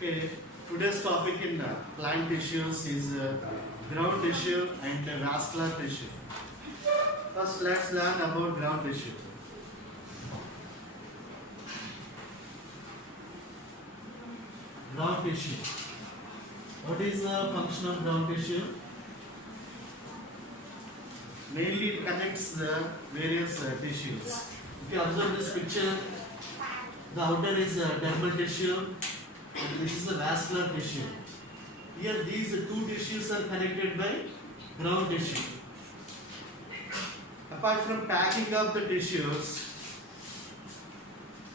Okay, today's topic in plant tissues is ground tissue and vascular tissue. First, let's learn about ground tissue. Ground tissue. What is the function of ground tissue? Mainly, it connects the various tissues. If you observe this picture, the outer is dermal tissue. And this is the vascular tissue. Here these two tissues are connected by ground tissue. Apart from packing up the tissues,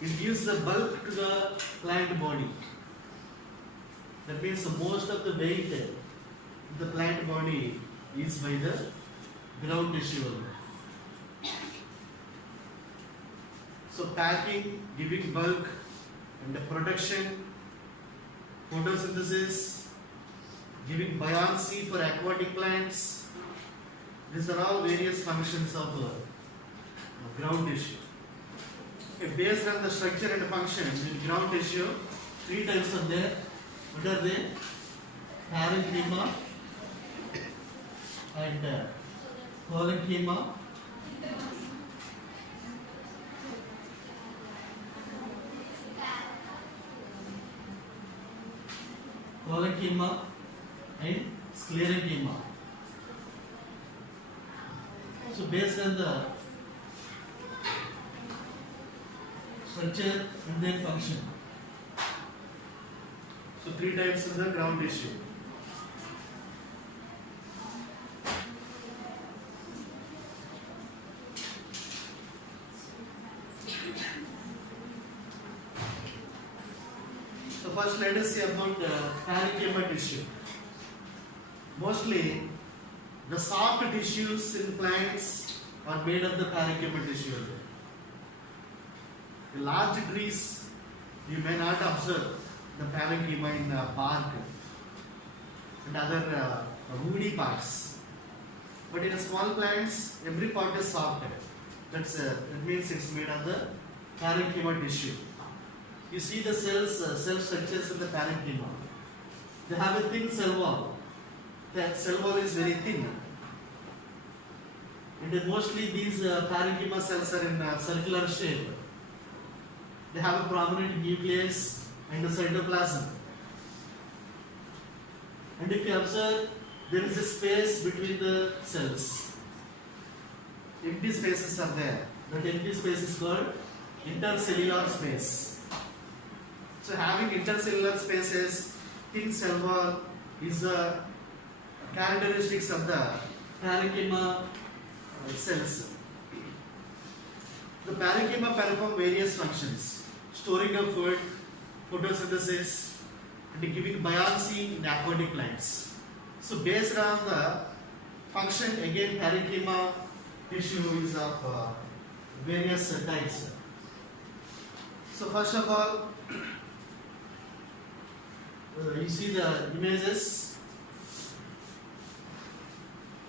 it gives the bulk to the plant body. That means most of the weight of the plant body is by the ground tissue. So packing, giving bulk and the protection, photosynthesis, giving buoyancy for aquatic plants. These are all various functions of ground tissue. Okay, based on the structure and function in ground tissue, three types are there. What are they? Parenchyma and parenchyma. Parenchyma and sclerenchyma. So based on the structure and their function. So three types of the ground tissue. So first let us see about parenchyma tissue. Mostly the soft tissues in plants are made of the parenchyma tissue. The large trees you may not observe the parenchyma in the bark and other woody parts. But in small plants every part is soft. That means it's made of the parenchyma tissue. You see the cell structures of the parenchyma. They have a thin cell wall. That cell wall is very thin. And mostly these parenchyma cells are in circular shape. They have a prominent nucleus and a cytoplasm. And if you observe, there is a space between the cells. Empty spaces are there. That empty space is called intercellular space. So having intercellular spaces, thin cell wall is the characteristics of the parenchyma cells. The parenchyma perform various functions: storing of food, photosynthesis, and giving buoyancy in aquatic plants. So based on the function, again parenchyma tissue is of various types. So first of all, you see the images.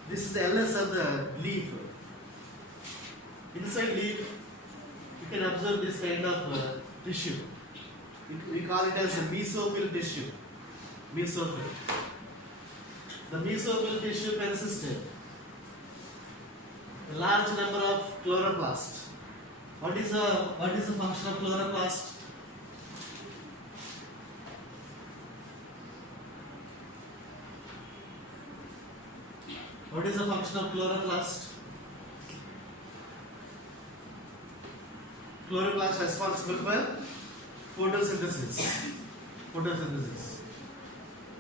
This is the LS of the leaf. Inside leaf, you can observe this kind of tissue. We call it as a mesophyll tissue. Mesophyll. The mesophyll tissue consists of a large number of chloroplasts. What is the function of chloroplast? What is the function of chloroplast? Chloroplast responsible for photosynthesis.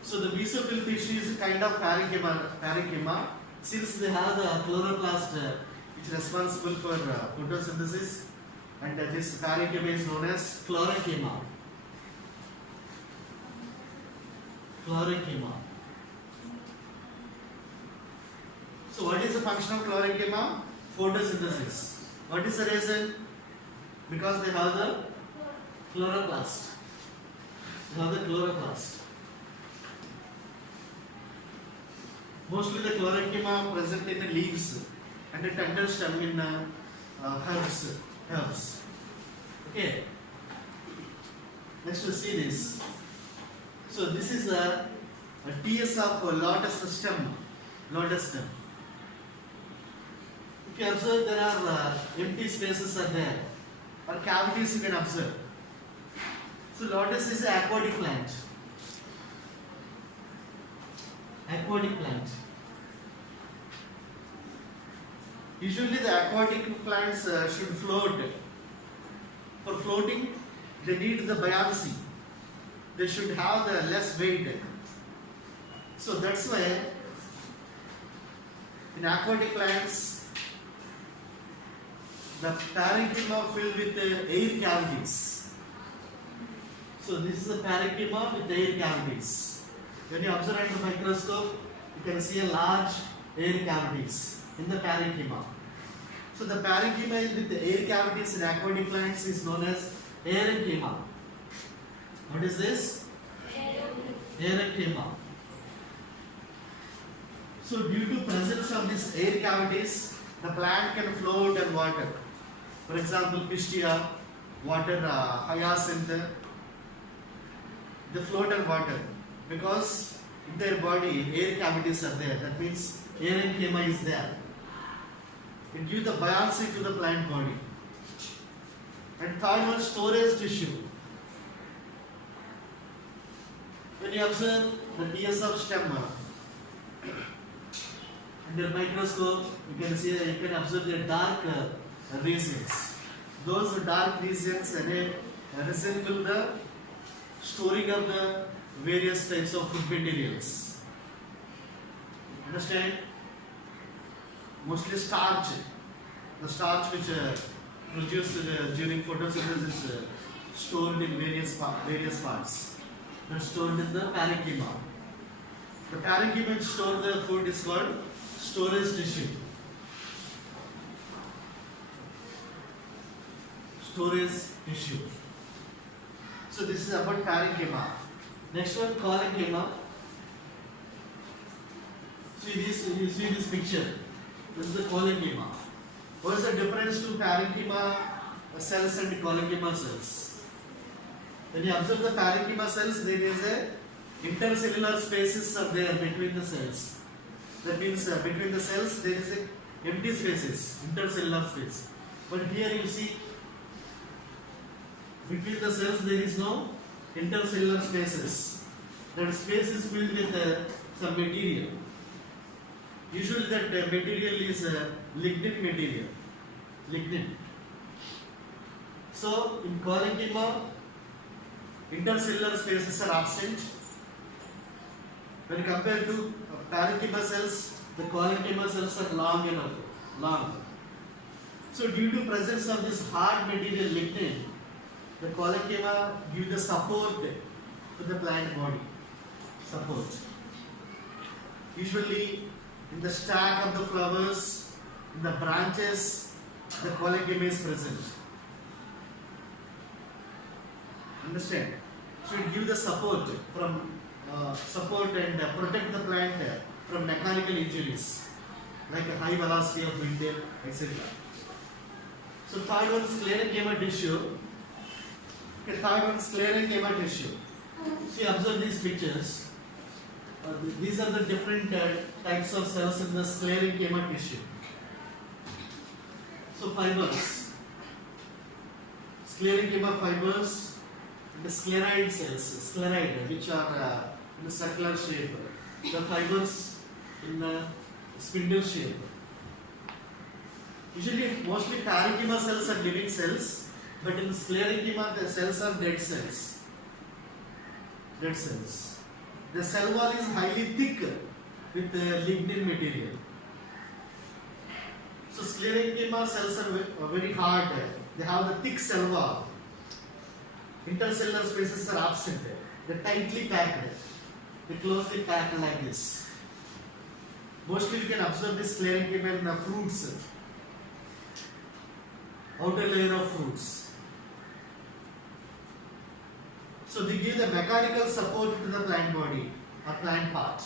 So the mesophyll tissue is a kind of parenchyma. Since they have the chloroplast which is responsible for photosynthesis, and this parenchyma is known as chlorenchyma. So what is the function of chlorenchyma? Photosynthesis. What is the reason? Because they have the chloroplast. Mostly the chlorenchyma present in the leaves and the tender stem in herbs. Okay. Next, we see this. So this is a TS of lotus stem. Lotus stem. If you observe, there are empty spaces are there, or cavities you can observe. So lotus is an aquatic plant. Aquatic plant. Usually the aquatic plants should float. For floating, they need the buoyancy. They should have the less weight. So that's why in aquatic plants, the parenchyma filled with air cavities. So this is a parenchyma with air cavities. When you observe under the microscope, you can see a large air cavities in the parenchyma. So the parenchyma with the air cavities in aquatic plants is known as aerenchyma. What is this? Aerenchyma. So due to presence of these air cavities, the plant can float in water. For example, Pistia, water hyacinth, they float in water because in their body air cavities are there. That means aerenchyma is there. It gives the buoyancy to the plant body. And third one, storage tissue. When you observe the TS of stem under microscope, you can see, you can observe the dark regions. Those dark regions resemble the storing of the various types of food materials. Understand? Mostly starch. The starch which produced during photosynthesis is stored in various parts. That's stored in the parenchyma. The parenchyma which store the food is called storage tissue. Storage tissue. So this is about parenchyma. Next one, collenchyma. You see this picture. This is the collenchyma. What is the difference to parenchyma cells and collenchyma cells? When you observe the parenchyma cells, there is a intercellular spaces are there between the cells. That means between the cells there is a empty spaces, intercellular space. But here you see between the cells there is no intercellular spaces. That space is filled with some material. Usually that material is lignin material. Lignin. So in collenchyma, intercellular spaces are absent. When compared to parenchyma cells, the collenchyma cells are long enough. Long. So due to presence of this hard material lignin, the collenchyma gives the support to the plant body. Support. Usually in the stack of the flowers, in the branches, the collenchyma is present. Understand? So it gives the support from support and protect the plant from mechanical injuries like a high velocity of wind, etc. So third one is sclerenchyma tissue. Okay, third one is sclerenchyma tissue. See, observe these pictures. These are the different types of cells in the sclerenchyma tissue. So fibers, sclerenchyma fibers, and the scleroid cells, scleroid, which are in a circular shape. The fibers in the spindle shape. Usually, mostly parenchyma cells are living cells, but in sclerenchyma the cells are dead cells. Dead cells. The cell wall is highly thick with lignin material. So sclerenchyma cells are very hard. They have the thick cell wall. Intercellular spaces are absent. They are tightly packed. They closely packed like this. Mostly you can observe this sclerenchyma in the fruits. Outer layer of fruits. So they give the mechanical support to the plant body or plant part.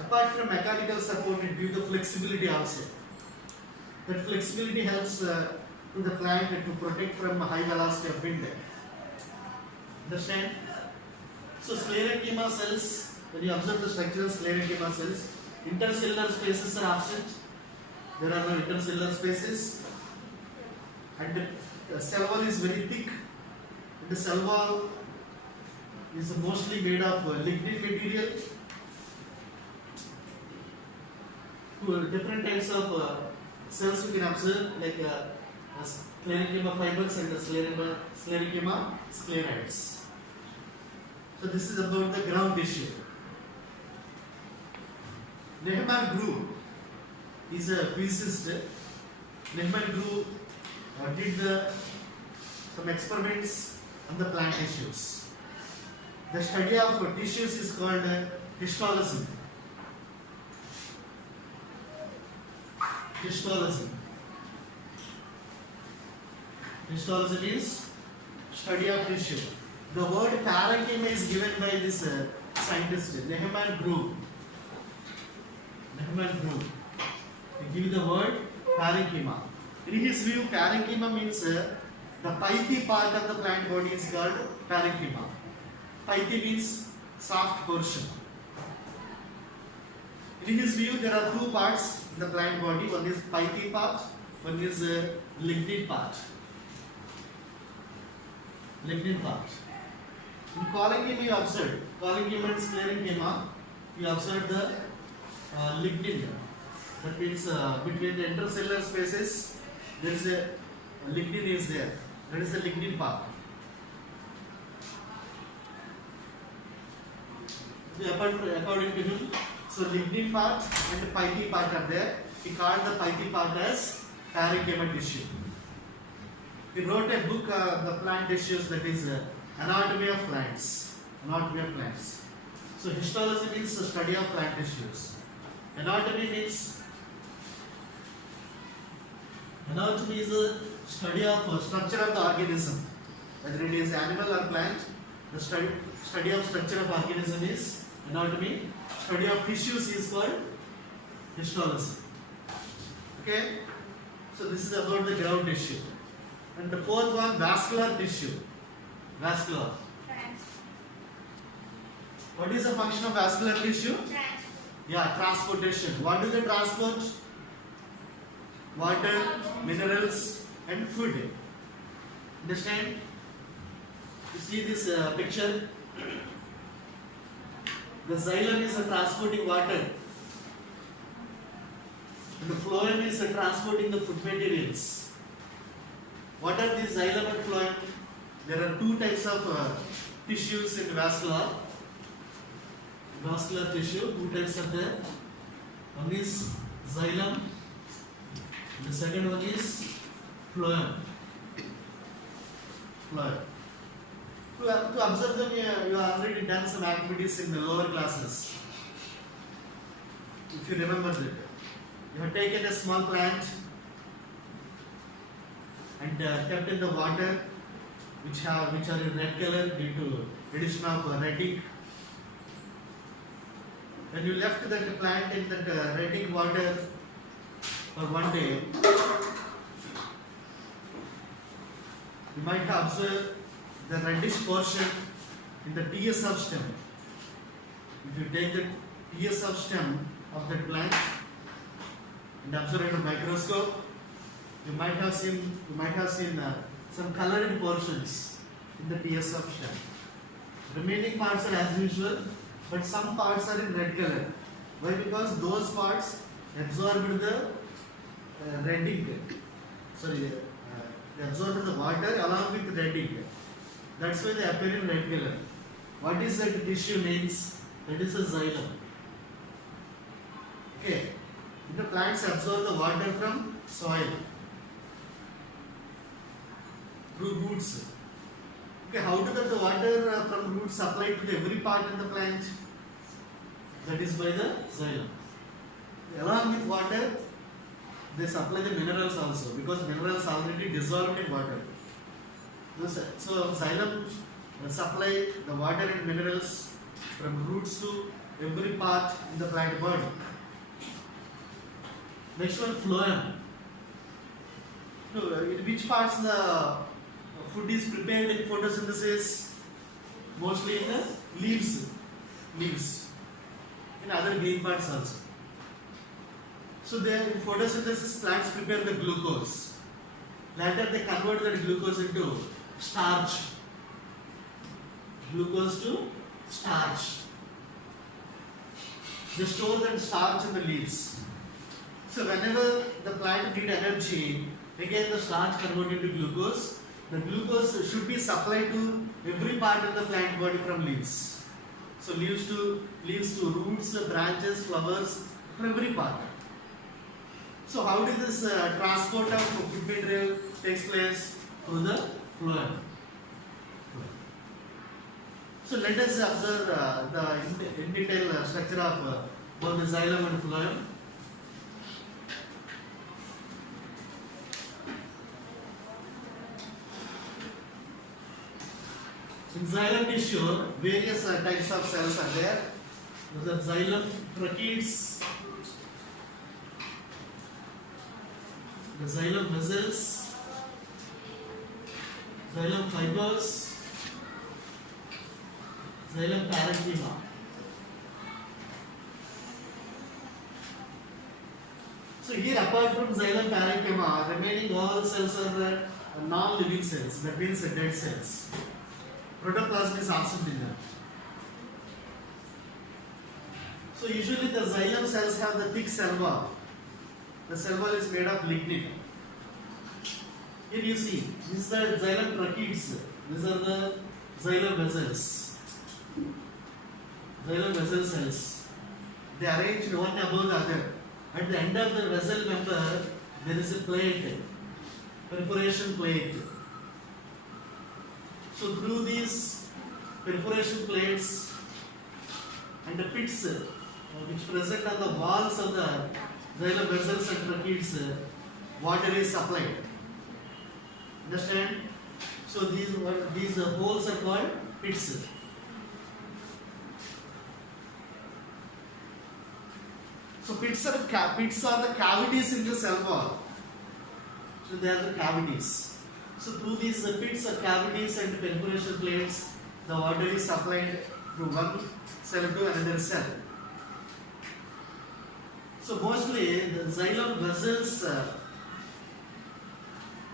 Apart from mechanical support, it gives the flexibility also. That flexibility helps to the plant to protect from high velocity of wind. Understand? So sclerenchyma cells, when you observe the structure of sclerenchyma cells, intercellular spaces are absent. There are no intercellular spaces, and the cell wall is very thick. And the cell wall is mostly made of lignin material. Different types of cells you can observe, like sclerenchyma fibers and the sclerenchyma sclerites. So this is about the ground tissue. Nehman Grew is a physicist. Nehman Grew did some experiments on the plant tissues. The study of tissues is called histology. Histology. Histology means study of tissue. The word parenchyma is given by this scientist, Nehman Grew. Nehman Grew. He give the word parenchyma. In his view, parenchyma means the pithy part of the plant body is called parenchyma. Pithy means soft portion. In his view, there are two parts in the plant body. One is pithy part, one is lignin part. Lignin part. In collenchyma, you observe collenchyma and sclerenchyma. You observe the lignin. That means between the intercellular spaces, there is a lignin is there. That is the lignin part. According to him, so lignin part and the pithy part are there. He called the pithy part as parenchyma tissue. He wrote a book, the plant tissues, that is Anatomy of Plants. Anatomy of Plants. So histology means the study of plant tissues. Anatomy means is a study of structure of the organism. Whether it is animal or plant, the study of structure of organism is anatomy. Study of tissues is called histology. Okay. So this is about the ground tissue. And the fourth one, vascular tissue. Vascular. What is the function of vascular tissue? Yeah, transportation. What do they transport? Water, minerals, and food. Understand? You see this picture? The xylem is transporting water. And the phloem is transporting the food materials. What are these xylem and phloem? There are two types of tissues in vascular tissue. Two types are there. One is xylem. The second one is phloem. To observe them, you have already done some activities in the lower classes. If you remember that, you have taken a small plant and kept in the water, which are in red color due to addition of red ink. When you left that plant in that red ink water for one day, you might have observed the reddish portion in the TS of stem. If you take the TS of stem of that plant and observe it in a microscope, you might have seen some colored portions in the TS of stem. Remaining parts are as usual, but some parts are in red color. Why? Because those parts absorbed the red ink. They absorbed the water along with red ink. That's why they appear in red color. What is that tissue means? That is a xylem. Okay. The plants absorb the water from soil through roots. Okay, how do the water from roots supply to every part in the plant? That is by the xylem. Along with water, they supply the minerals also, because minerals are already dissolved in water. So xylem supply the water and minerals from roots to every part in the plant body. Next one, phloem. In which parts the food is prepared in photosynthesis? mostly in the leaves, in other green parts also. So they in photosynthesis plants prepare the glucose. Later they convert that glucose into starch. Glucose to starch. They store that starch in the leaves. So whenever the plant need energy, again the starch converted to glucose. The glucose should be supplied to every part of the plant body from leaves. So leaves to roots, branches, flowers, from every part. So how did this transport of food material takes place? Through the phloem. So let us observe the in detail structure of both the xylem and phloem. In xylem tissue, various types of cells are there. Those are xylem tracheids, the xylem vessels, xylem fibers, xylem parenchyma. So here, apart from xylem parenchyma, remaining all cells are non-living cells. That means dead cells. Protoplasm is absent in them. So usually the xylem cells have the thick cell wall. The cell wall is made of lignin. Here you see, these are the xylem tracheids. These are the xylem vessels. Xylem vessel cells. They are arranged one above the other. At the end of the vessel member, there is a plate, perforation plate. So through these perforation plates and the pits which present on the walls of the xylem vessels and tracheids, water is supplied. Understand? So these holes are called pits. So pits are the cavities in the cell wall. So they are the cavities. So through these pits or cavities and perforation plates, the water is supplied through one cell to another cell. So mostly the xylem vessels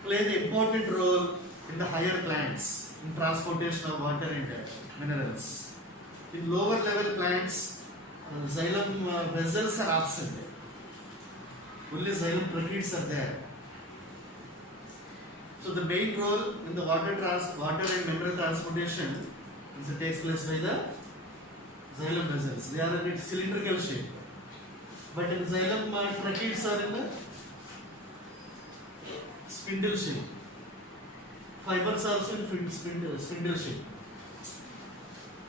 play the important role in the higher plants in transportation of water and minerals. In lower level plants, xylem vessels are absent. Only xylem tracheids are there. So the main role in the water and mineral transportation takes place by the xylem vessels. They are in cylindrical shape. But in xylem tracheids are in the spindle shape. Fibers are also in spindle shape.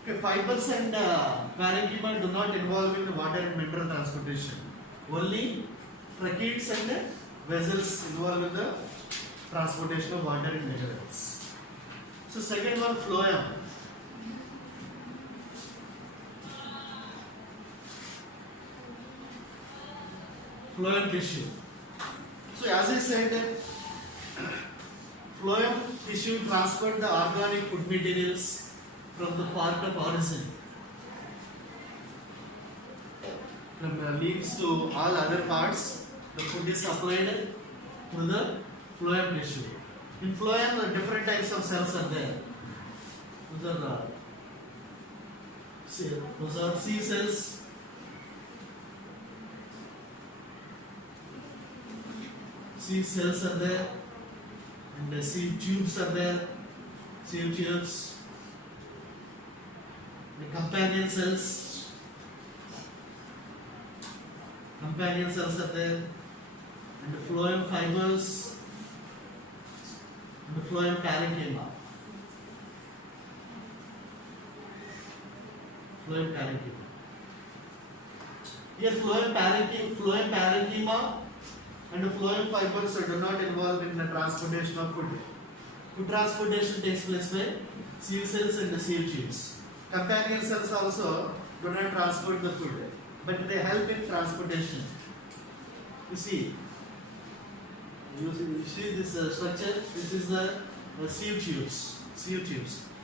Okay, fibers and parenchyma do not involve in water and mineral transportation. Only tracheids and vessels involve in the transportation of water and minerals. So second one, phloem. Phloem tissue. So as I said, phloem tissue transport the organic food materials from the part of origin, from the leaves to all other parts. The food is supplied through the phloem tissue. In phloem, different types of cells are there. Those are C cells. C cells are there, and seed tubes are there. Seed tubes. The companion cells. Companion cells are there, and the phloem fibers. The phloem parenchyma. Phloem parenchyma. Here phloem parenchyma and the phloem fibers do not involve in the transportation of food. Food transportation takes place by seal cells and the seal tubes. Companion cells also do not transport the food, but they help in transportation. You see this structure. This is the sieve tubes.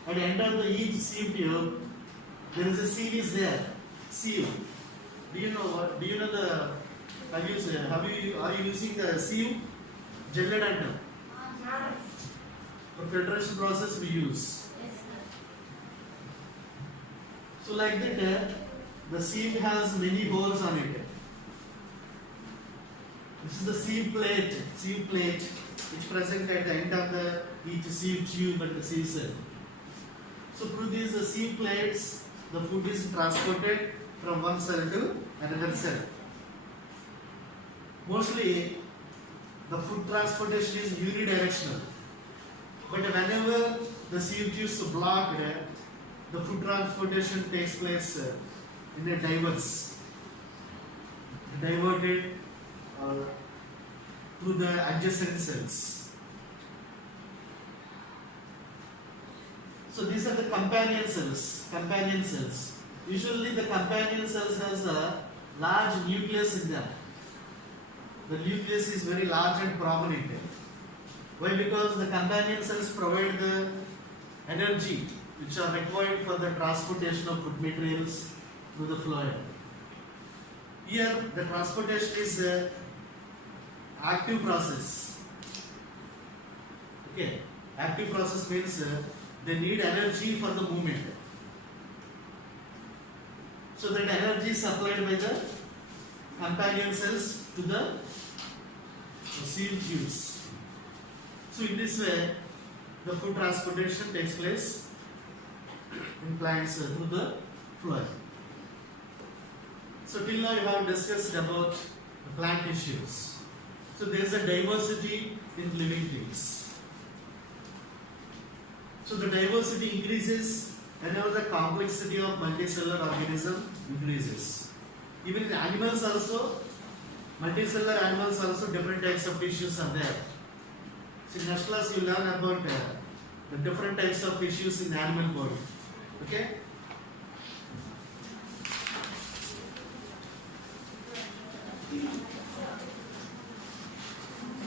At the end of each sieve tube, there is a sieve is there. Sieve. Do you know what? Do you know the? Are you using the sieve? Gelid item. For filtration process we use. So like that, the sieve has many holes on it. This is the sieve plate which present at the end of each sieve tube and the sieve cell. So through these sieve plates, the food is transported from one cell to another cell. Mostly, the food transportation is unidirectional. But whenever the sieve tubes are blocked, the food transportation takes place in a diverted through the adjacent cells. So these are the companion cells. Usually the companion cells has a large nucleus in them. The nucleus is very large and prominent. Why? Because the companion cells provide the energy which are required for the transportation of food materials through the phloem. Here the transportation is an active process. Okay, active process means they need energy for the movement. So that energy is supplied by the companion cells to the sieve tubes. So in this way, the food transportation takes place in plants through the phloem. So till now you have discussed about the plant tissues. So there is a diversity in living things. So the diversity increases whenever the complexity of multicellular organism increases. Even in animals also, multicellular animals also, different types of tissues are there. So in next class you learn about the different types of tissues in animal body. Okay?